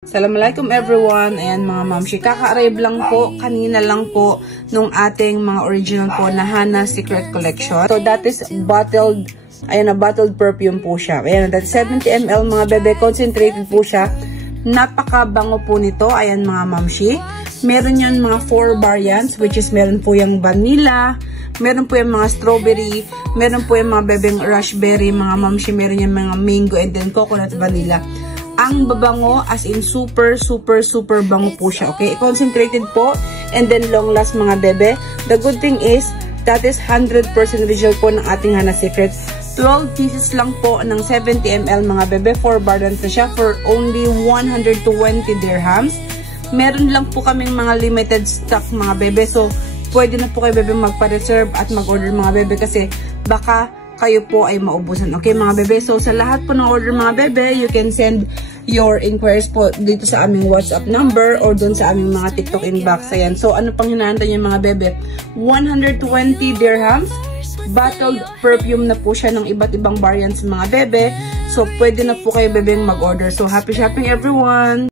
Assalamualaikum everyone. Ayan mga mamshi, kaka-arrive lang po, kanina lang po nung ating mga original po na Hana Secret Collection. So that is bottled, ayan na, bottled perfume po siya. Ayan, that 70 ml mga bebe, concentrated po siya. Napakabango po nito, ayan mga mamshi. Meron yun mga 4 variants, which is meron po yung vanilla, meron po yung mga strawberry, meron po yung mga bebeng raspberry, mga mamshi, meron yung mga mango, and then coconut vanilla. Ang babango, as in super bango po siya, okay? Concentrated po, and then long last mga bebe. The good thing is, that is 100% original po ng ating Hana Secret. 12 pieces lang po ng 70 ml mga bebe, 4 variants na siya for only 120 dirhams. Meron lang po kaming mga limited stock mga bebe, so pwede na po kayo bebe magpa-reserve at mag-order mga bebe kasi baka kayo po ay maubusan. Okay mga bebe, so sa lahat po ng order mga bebe, you can send your inquiries po dito sa aming WhatsApp number or dun sa aming mga TikTok inbox. Ayan, so ano pang hinahantan niyo mga bebe? 120 dirhams, bottled perfume na po siya ng iba't ibang variants mga bebe, so pwede na po kayo bebeng mag-order. So happy shopping everyone!